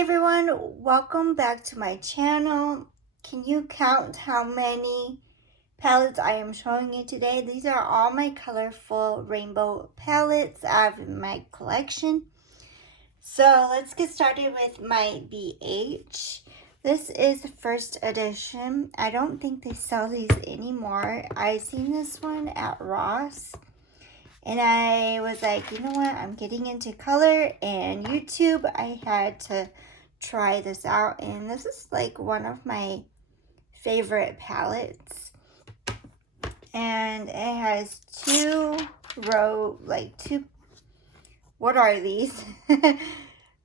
Hi everyone, welcome back to my channel. Can you count how many palettes I am showing you today? These are all my colorful rainbow palettes I have in my collection. So let's get started with my BH. This is the first edition. I don't think they sell these anymore. I seen this one at Ross. And I was like, you know what? I'm getting into color and YouTube. I had to try this out. And this is like one of my favorite palettes. And it has what are these?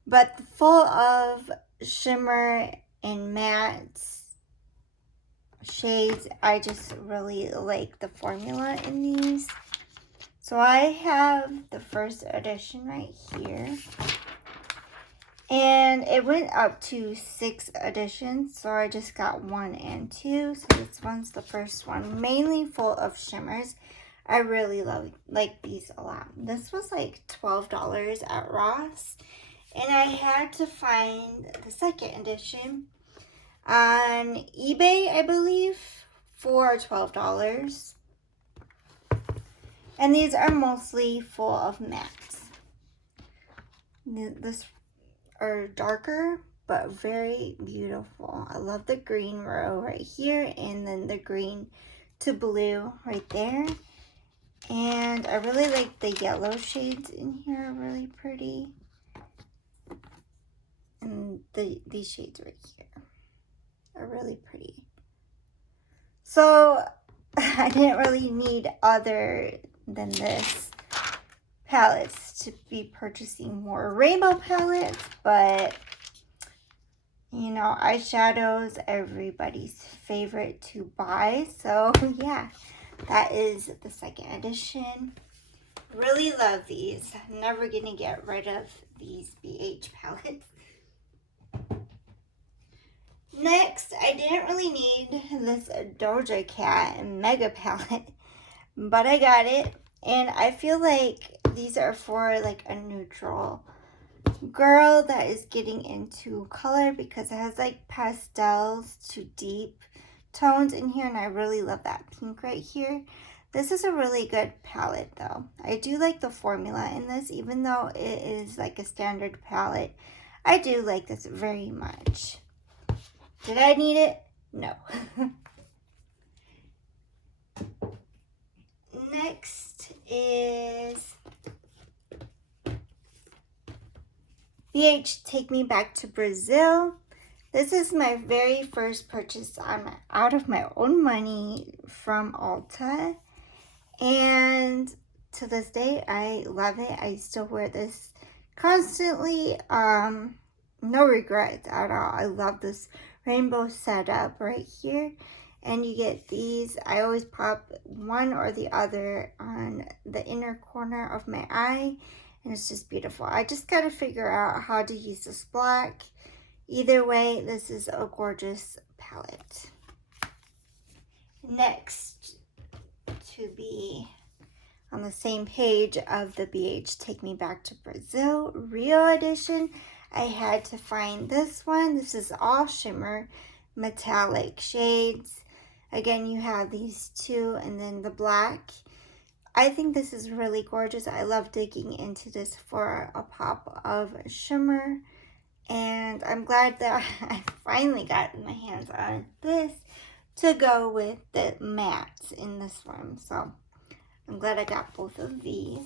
But full of shimmer and matte shades. I just really like the formula in these. So I have the first edition right here. And it went up to 6 editions, so I just got 1 and 2. So this one's the first one, mainly full of shimmers. I really like these a lot. This was like $12 at Ross. And I had to find the second edition on eBay, I believe, for $12. And these are mostly full of mattes. This are darker, but very beautiful. I love the green row right here, and then the green to blue right there. And I really like the yellow shades in here, really pretty. And these shades right here are really pretty. So I didn't really need other than this palettes to be purchasing more rainbow palettes, but you know, eyeshadows, everybody's favorite to buy. So yeah, that is the second edition. Really love these. Never gonna get rid of these BH palettes. Next, I didn't really need this Doja Cat Mega palette, but I got it. And I feel like these are for like a neutral girl that is getting into color, because it has like pastels to deep tones in here, and I really love that pink right here. This is a really good palette though. I do like the formula in this, even though it is like a standard palette. I do like this very much. Did I need it? No. Next is BH Take Me Back to Brazil. This is my very first purchase out of my own money from Ulta. And to this day, I love it. I still wear this constantly. No regrets at all. I love this rainbow setup right here. And you get these. I always pop one or the other on the inner corner of my eye. And it's just beautiful. I just got to figure out how to use this black. Either way, this is a gorgeous palette. Next, to be on the same page of the BH Take Me Back to Brazil Rio edition, I had to find this one. This is all shimmer metallic shades. Again, you have these two and then the black. I think this is really gorgeous. I love digging into this for a pop of shimmer. And I'm glad that I finally got my hands on this to go with the mattes in this one. So I'm glad I got both of these.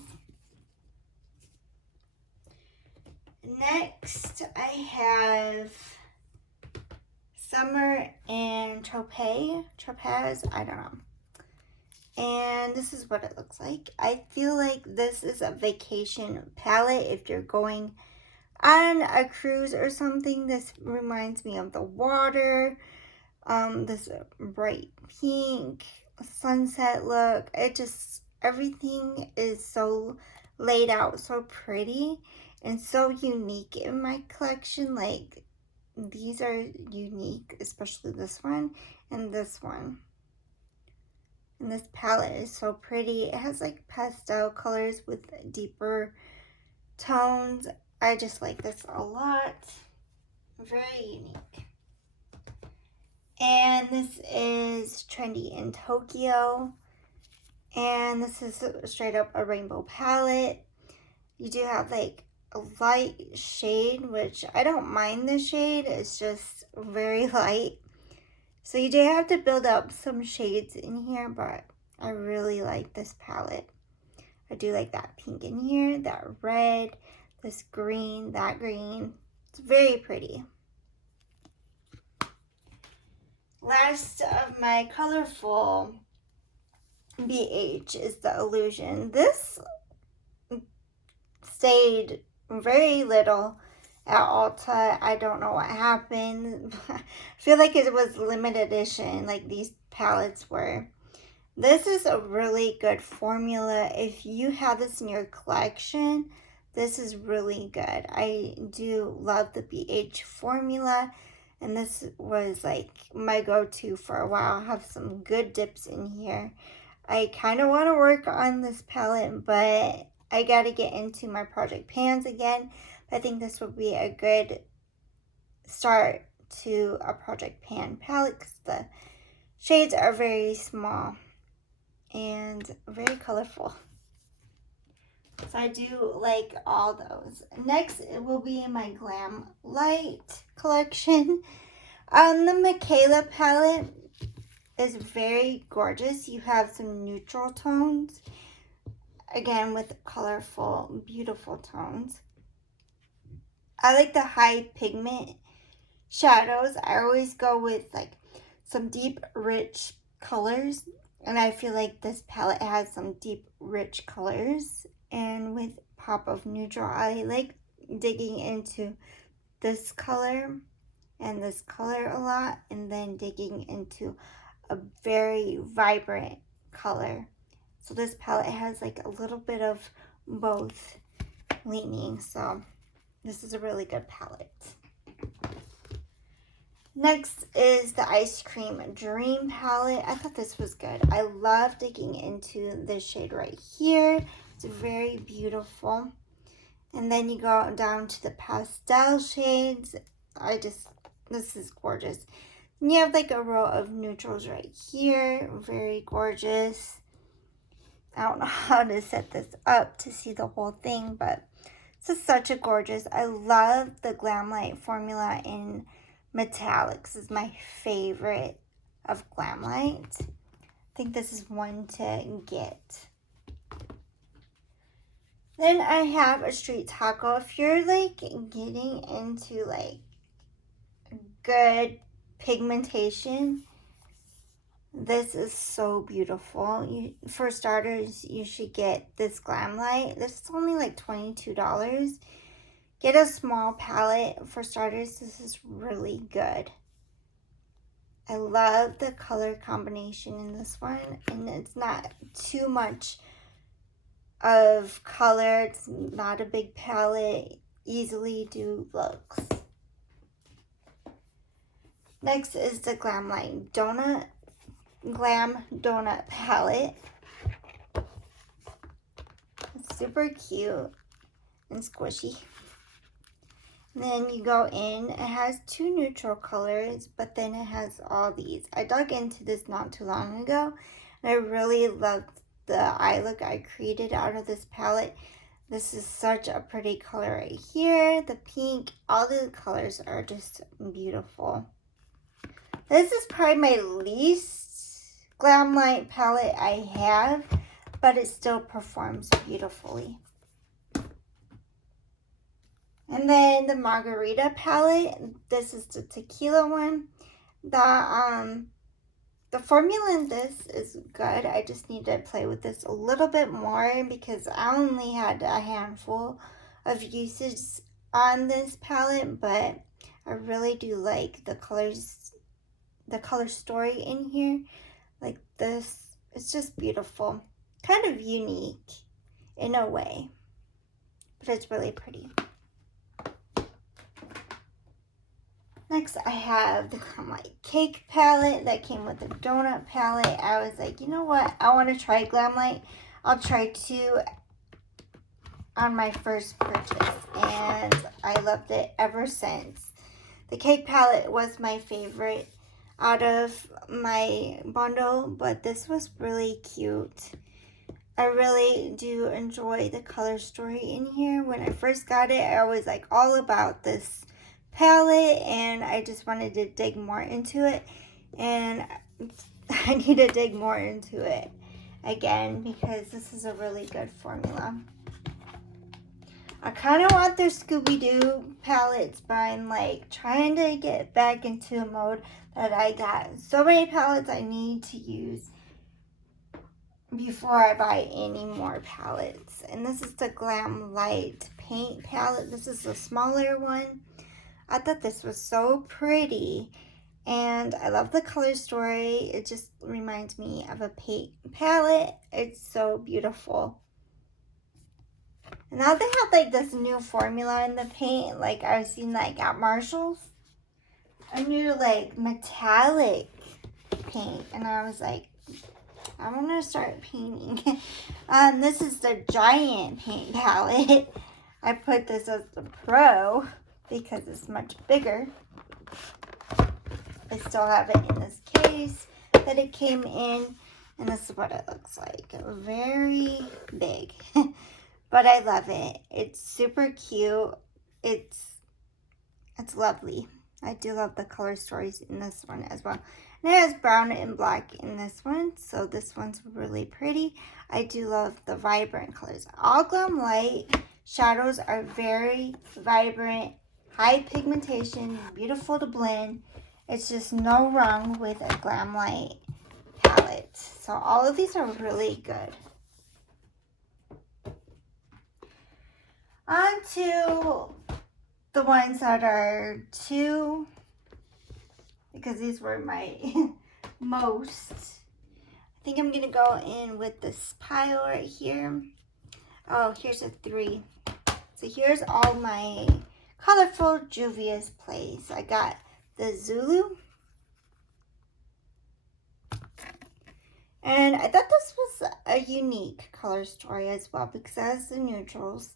Next, I have Summer and Topaz, I don't know. And this is what it looks like. I feel like this is a vacation palette if you're going on a cruise or something. This reminds me of the water. This bright pink sunset look. Everything is so laid out so pretty and so unique in my collection. Like, these are unique, especially this one and this one. And this palette is so pretty. It has like pastel colors with deeper tones. I just like this a lot. Very unique. And this is Trendy in Tokyo. And this is straight up a rainbow palette. You do have like a light shade, which I don't mind the shade. It's just very light. So you do have to build up some shades in here, but I really like this palette. I do like that pink in here, that red, this green, that green. It's very pretty. Last of my colorful BH is the Illusion. This stayed very little at Ulta. I don't know what happened. I feel like it was limited edition, like these palettes were. This is a really good formula. If you have this in your collection, this is really good. I do love the BH formula, and this was like my go-to for a while. I have some good dips in here. I kind of want to work on this palette, but I got to get into my Project Pans again. I think this would be a good start to a Project Pan palette because the shades are very small and very colorful. So I do like all those. Next, it will be in my Glam Light collection. The Michaela palette is very gorgeous. You have some neutral tones, again with colorful, beautiful tones. I like the high pigment shadows. I always go with like some deep, rich colors, and I feel like this palette has some deep, rich colors. And with pop of neutral, I like digging into this color and this color a lot, and then digging into a very vibrant color. So this palette has like a little bit of both leaning, so this is a really good palette. Next is the Ice Cream Dream palette. I thought this was good. I love digging into this shade right here. It's very beautiful. And then you go down to the pastel shades. This is gorgeous. And you have like a row of neutrals right here. Very gorgeous. I don't know how to set this up to see the whole thing, but this is such a gorgeous. I love the Glam Light formula in metallics. This is my favorite of Glam Light. I think this is one to get. Then I have a Street Taco. If you're like getting into like good pigmentation, this is so beautiful. For starters, you should get this Glam Light. This is only like $22. Get a small palette. For starters, this is really good. I love the color combination in this one, and it's not too much of color. It's not a big palette. Easily do looks. Next is the Glam Light Glam Donut palette. It's super cute and squishy. And then you go in, it has two neutral colors, but then it has all these. I dug into this not too long ago, and I really loved the eye look I created out of this palette. This is such a pretty color right here. The pink, all the colors are just beautiful. This is probably my least Glam Light palette I have, but it still performs beautifully. And then the Margarita palette, this is the tequila one. The formula in this is good. I just need to play with this a little bit more because I only had a handful of usage on this palette, but I really do like the colors, the color story in here. Like this, it's just beautiful. Kind of unique in a way, but it's really pretty. Next, I have the Glam Light Cake palette that came with the donut palette. I was like, you know what? I want to try Glam Light. I'll try two on my first purchase, and I loved it ever since. The cake palette was my favorite out of my bundle, but this was really cute. I really do enjoy the color story in here. When I first got it, I was like all about this palette, and I just wanted to dig more into it, and I need to dig more into it again because this is a really good formula. I kind of want their Scooby-Doo palettes, but I'm like trying to get back into a mode that I got so many palettes I need to use before I buy any more palettes. And this is the Glam Light paint palette. This is the smaller one. I thought this was so pretty, and I love the color story. It just reminds me of a paint palette. It's so beautiful. And now they have like this new formula in the paint, like I've seen like at Marshall's. A new like metallic paint, and I was like, I want to start painting. This is the giant paint palette. I put this as the pro because it's much bigger. I still have it in this case that it came in, and this is what it looks like. Very big. But I love it. It's super cute. It's lovely. I do love the color stories in this one as well. And it has brown and black in this one, so this one's really pretty. I do love the vibrant colors. All Glam Light shadows are very vibrant, high pigmentation, beautiful to blend. It's just no wrong with a Glam Light palette. So all of these are really good. On to the ones that are two, because these were my most. I think I'm going to go in with this pile right here. Oh, here's a 3. So here's all my colorful Juvia's Place. I got the Zulu. And I thought this was a unique color story as well because it has the neutrals.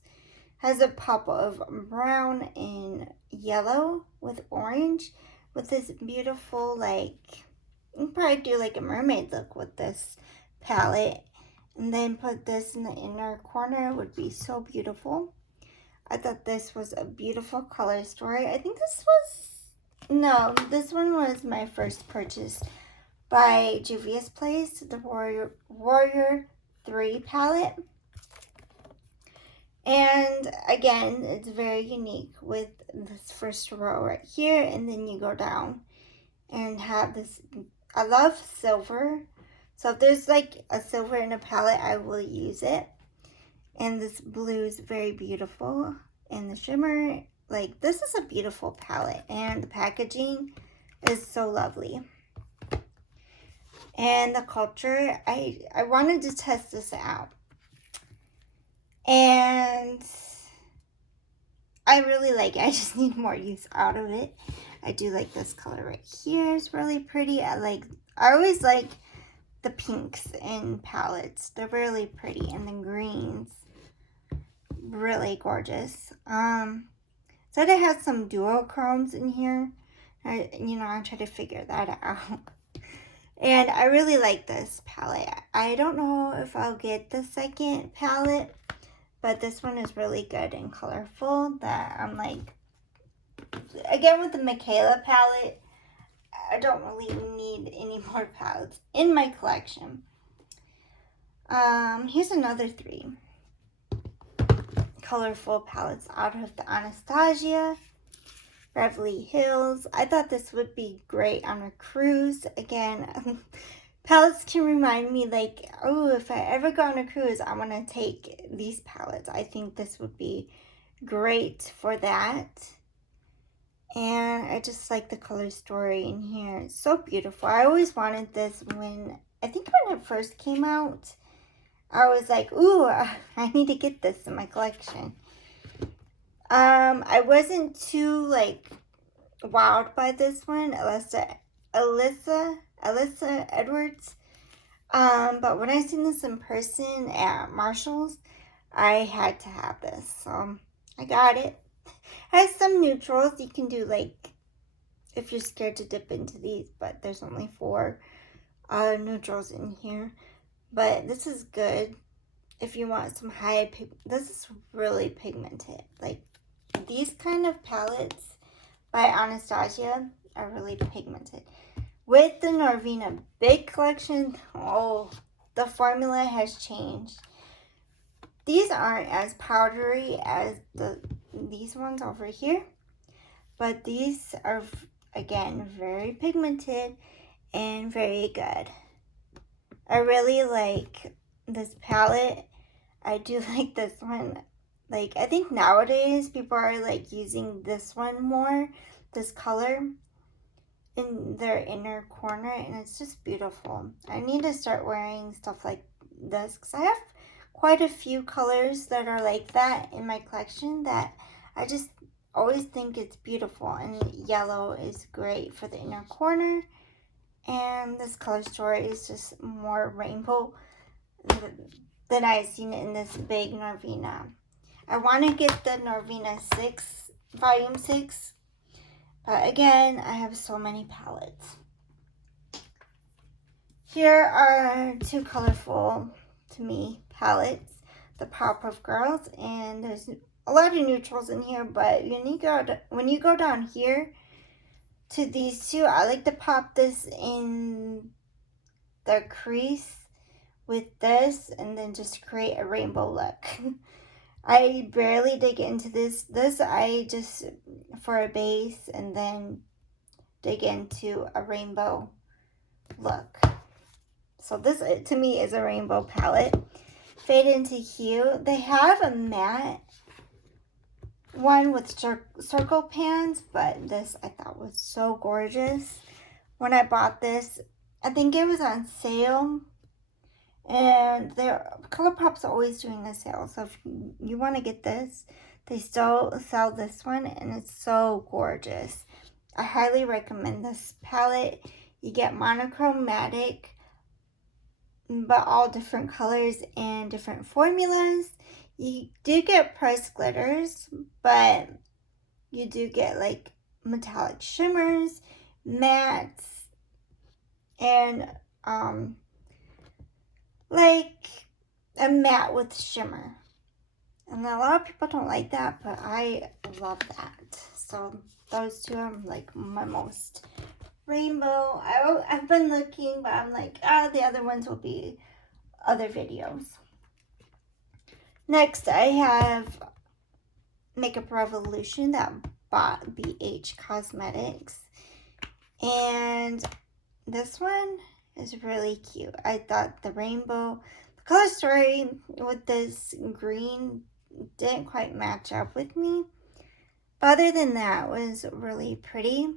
Has a pop of brown and yellow with orange with this beautiful, like, you can probably do like a mermaid look with this palette. And then put this in the inner corner would be so beautiful. I thought this was a beautiful color story. I think this this one was my first purchase by Juvia's Place, the Warrior 3 palette. And again, it's very unique with this first row right here, and then you go down and have this. I love silver, so if there's like a silver in a palette, I will use it. And this blue is very beautiful, and the shimmer, like, this is a beautiful palette, and the packaging is so lovely. And the culture, I wanted to test this out. And I really like it. I just need more use out of it. I do like this color right here. It's really pretty. I always like the pinks in palettes. They're really pretty. And the greens, really gorgeous. So it has some duochromes in here. I try to figure that out. And I really like this palette. I don't know if I'll get the second palette, but this one is really good and colorful that I'm like, again with the Michaela palette, I don't really need any more palettes in my collection. Here's another 3 colorful palettes out of the Anastasia Beverly Hills. I thought this would be great on a cruise. Again, palettes can remind me like, oh, if I ever go on a cruise, I want to take these palettes. I think this would be great for that. And I just like the color story in here. It's so beautiful. I always wanted this when it first came out. I was like, ooh, I need to get this in my collection. I wasn't too like wowed by this one, Alyssa Edwards. But when I seen this in person at Marshall's, I had to have this, so I got it. It has some neutrals. You can do like if you're scared to dip into these, but there's only 4 neutrals in here. But this is good if you want some this is really pigmented. Like these kind of palettes by Anastasia are really pigmented. With the Norvina Big Collection, oh, the formula has changed. These aren't as powdery as these ones over here, but these are, again, very pigmented and very good. I really like this palette. I do like this one. Like, I think nowadays people are like using this one more, this color, in their inner corner, and it's just beautiful. I need to start wearing stuff like this because I have quite a few colors that are like that in my collection that I just always think it's beautiful, and yellow is great for the inner corner, and this color story is just more rainbow than I've seen in this big Norvina. I want to get the Norvina 6 volume 6. But again, I have so many palettes. Here are 2 colorful, to me, palettes. The Powerpuff Girls, and there's a lot of neutrals in here, but when you go down here to these 2, I like to pop this in the crease with this and then just create a rainbow look. I barely dig into this. This I just for a base and then dig into a rainbow look. So this to me is a rainbow palette. Fade into Hue. They have a matte one with circle pans, but this I thought was so gorgeous. When I bought this, I think it was on sale. And ColourPop's always doing a sale, so if you want to get this, they still sell this one, and it's so gorgeous. I highly recommend this palette. You get monochromatic, but all different colors and different formulas. You do get pressed glitters, but you do get like metallic shimmers, mattes, and like a matte with shimmer. And a lot of people don't like that, but I love that. So those 2 are like my most rainbow. I've been looking, but I'm like, the other ones will be other videos. Next, I have Makeup Revolution that bought BH Cosmetics. And this one is really cute. I thought the color story with this green didn't quite match up with me. But other than that, it was really pretty.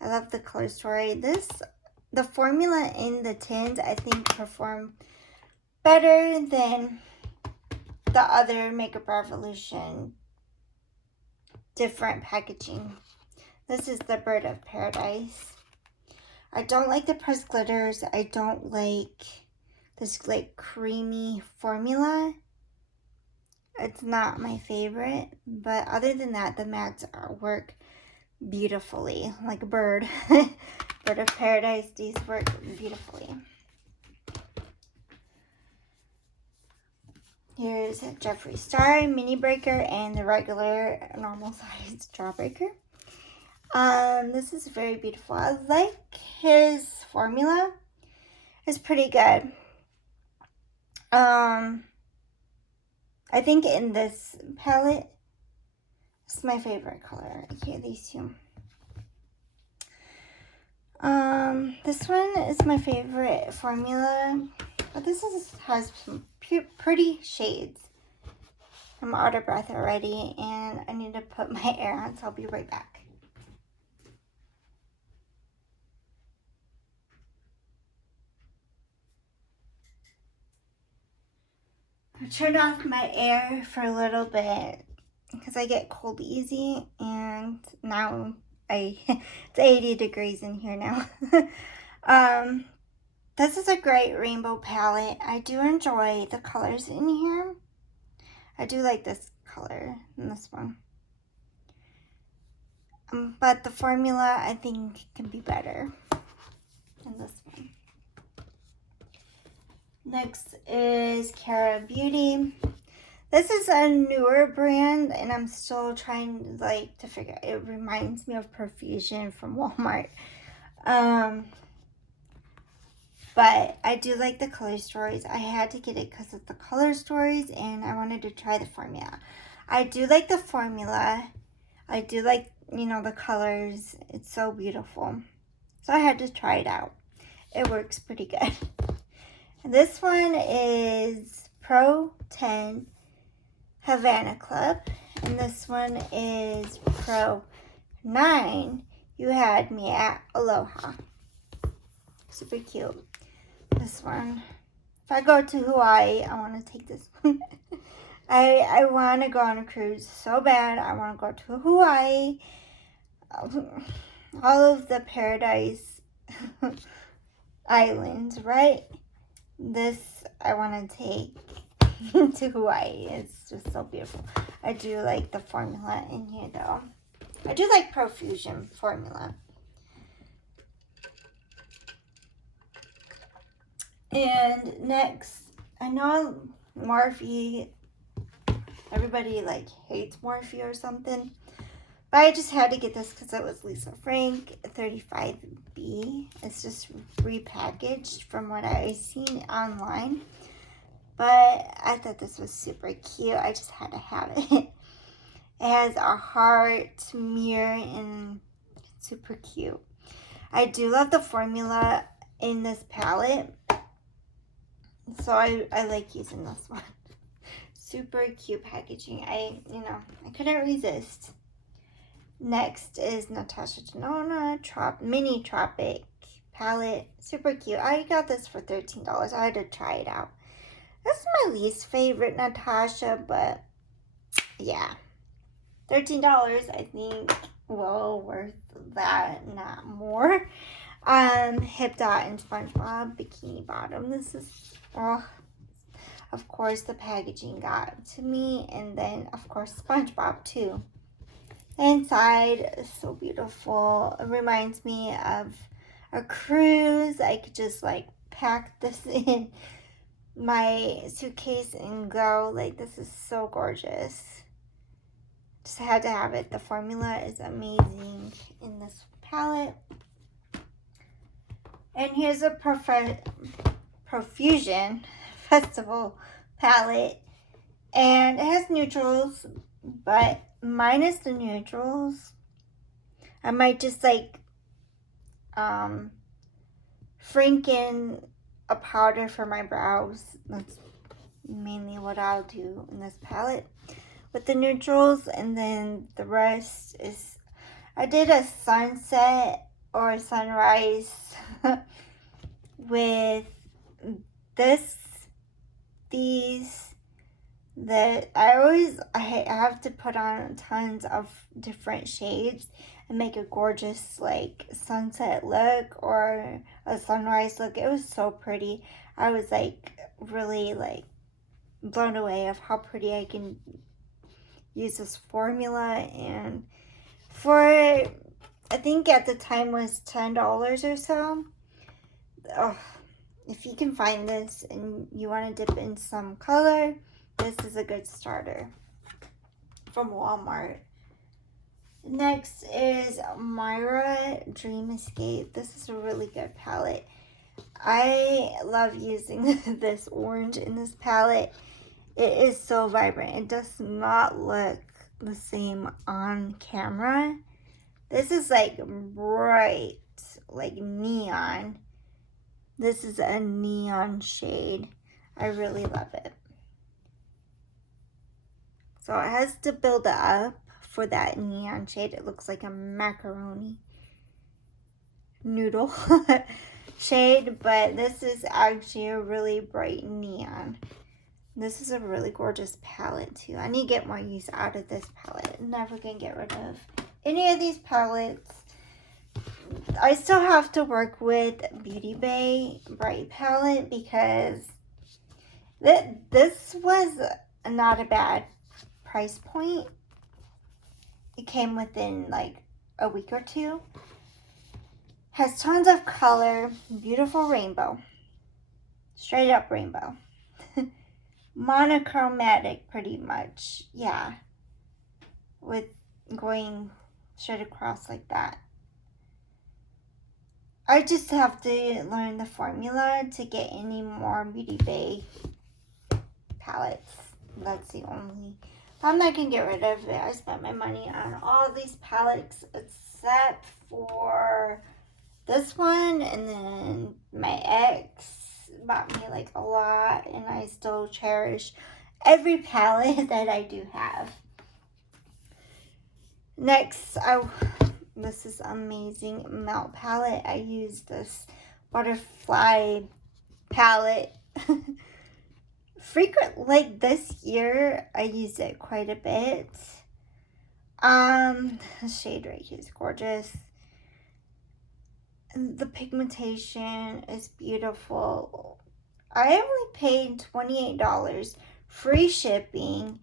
I love the color story. The formula in the tins, I think, perform better than the other Makeup Revolution different packaging. This is the Bird of Paradise. I don't like the pressed glitters. I don't like this like creamy formula. It's not my favorite, but other than that, the mattes work beautifully. Like a bird. Bird of Paradise, these work beautifully. Here's a Jeffree Star Mini Breaker and the regular normal size Jawbreaker. This is very beautiful. I like his formula. It's pretty good. I think in this palette, it's my favorite color. Here, these 2. This one is my favorite formula, but this has some pretty shades. I'm out of breath already, and I need to put my air on, so I'll be right back. I turned off my air for a little bit because I get cold easy, and now it's 80 degrees in here now. This is a great rainbow palette. I do enjoy the colors in here. I do like this color and this one. But the formula, I think, can be better than this one. Next is Cara Beauty. This is a newer brand, and I'm still trying to figure. It reminds me of Perfusion from Walmart. But I do like the color stories. I had to get it because of the color stories, and I wanted to try the formula. I do like the formula. I do like, the colors. It's so beautiful. So I had to try it out. It works pretty good. This one is Pro 10 Havana Club. And this one is Pro 9 You Had Me at Aloha. Super cute. This one. If I go to Hawaii, I want to take this one. I want to go on a cruise so bad. I want to go to Hawaii. All of the paradise islands, right? This I want to take to Hawaii. It's just so beautiful. I do like the formula in here though. I do like Profusion formula. And next, I know Morphe, everybody hates Morphe or something, but I just had to get this because it was Lisa Frank 35B. It's just repackaged from what I seen online, but I thought this was super cute. I just had to have it. It has a heart mirror and it's super cute. I do love the formula in this palette, so I like using this one. Super cute packaging. I couldn't resist. Next is Natasha Denona Mini Tropic palette. Super cute. I got this for $13. I had to try it out. This is my least favorite Natasha, but yeah. $13, I think, well worth that, not more. Hip Dot and SpongeBob Bikini Bottom. This is, of course, the packaging got to me, and then of course SpongeBob too. The inside is so beautiful. It reminds me of a cruise. I could just pack this in my suitcase and go. This is so gorgeous. Just had to have it. The formula is amazing in this palette. And here's a Profusion Festival palette. And it has neutrals, but minus the neutrals. I might just franken a powder for my brows. That's mainly what I'll do in this palette with the neutrals, and then the rest is, I did a sunset or a sunrise with these that I have to put on tons of different shades and make a gorgeous sunset look or a sunrise look. It was so pretty. I was really blown away of how pretty I can use this formula. And for, I think at the time was $10 or so. If you can find this and you want to dip in some color, this is a good starter from Walmart. Next is Myra Dream Escape. This is a really good palette. I love using this orange in this palette. It is so vibrant. It does not look the same on camera. This is bright, neon. This is a neon shade. I really love it. So it has to build up for that neon shade. It looks like a macaroni noodle shade, but this is actually a really bright neon. This is a really gorgeous palette too. I need to get more use out of this palette. I'm never gonna get rid of any of these palettes. I still have to work with Beauty Bay Bright palette because this was not a bad price point. It came within a week or two. Has tons of color, beautiful rainbow, straight up rainbow. Monochromatic pretty much, yeah, with going straight across like that. I just have to learn the formula to get any more Beauty Bay palettes. That's the only. I'm not gonna get rid of it. I spent my money on all these palettes except for this one, and then my ex bought me like a lot, and I still cherish every palette that I do have. Next, this is amazing melt palette. I use this butterfly palette like this year. I use it quite a bit. The shade right here is gorgeous. And the pigmentation is beautiful. I only paid $28, free shipping.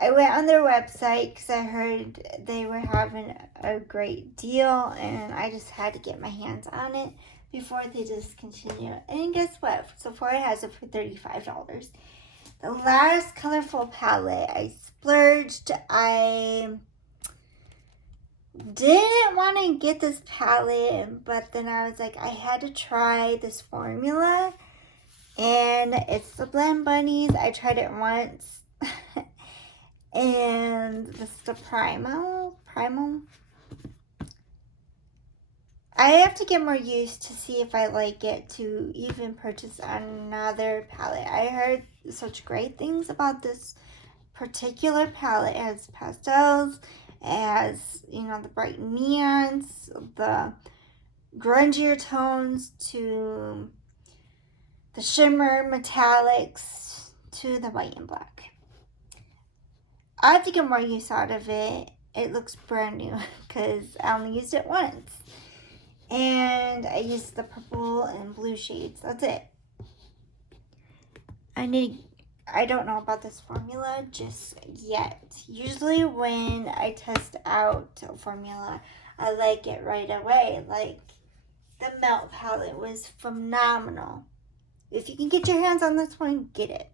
I went on their website because I heard they were having a great deal, and I just had to get my hands on it before they discontinue. And guess what? Sephora has it for $35. The last colorful palette, I splurged. I didn't want to get this palette, but then I was like, I had to try this formula, and it's the Blend Bunnies. I tried it once. And this is the Primal. I have to get more used to see if I like it to even purchase another palette. I heard such great things about this particular palette. It has pastels, it has, the bright neons, the grungier tones, to the shimmer metallics, to the white and black. I have to get more use out of it. It looks brand new because I only used it once. And I used the purple and blue shades. That's it. I don't know about this formula just yet. Usually when I test out a formula, I like it right away. Like the Melt palette was phenomenal. If you can get your hands on this one, get it.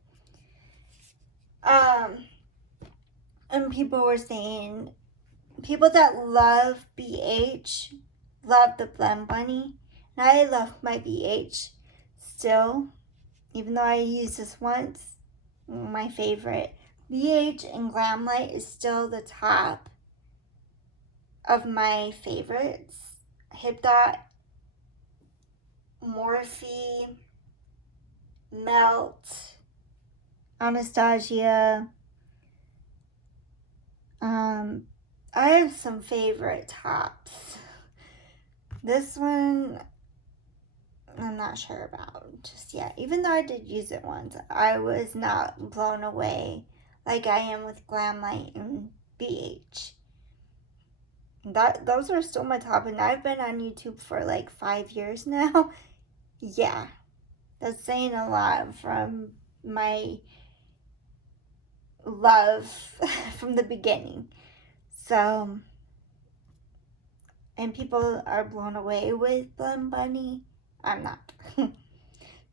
And people were saying, people that love BH love the Blend Bunny. And I love my BH still, even though I used this once. My favorite. BH and Glamlite is still the top of my favorites. HipDot, Morphe, Melt, Anastasia. I have some favorite tops. This one, I'm not sure about just yet. Even though I did use it once, I was not blown away like I am with Glamlite and BH. Those are still my top, and I've been on YouTube for like 5 years now. Yeah, that's saying a lot from my love from the beginning. So, and people are blown away with Blend Bunny. I'm not.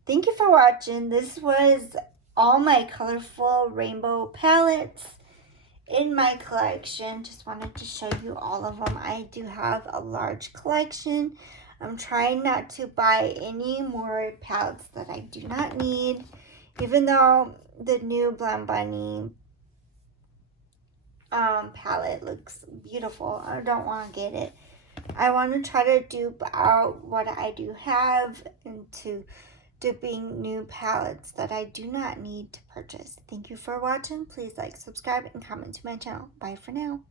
Thank you for watching. This was all my colorful rainbow palettes in my collection. Just wanted to show you all of them. I do have a large collection. I'm trying not to buy any more palettes that I do not need. Even though the new Blend Bunny palette looks beautiful, I don't want to get it. I want to try to dupe out what I do have into duping new palettes that I do not need to purchase. Thank you for watching. Please like, subscribe, and comment to my channel. Bye for now.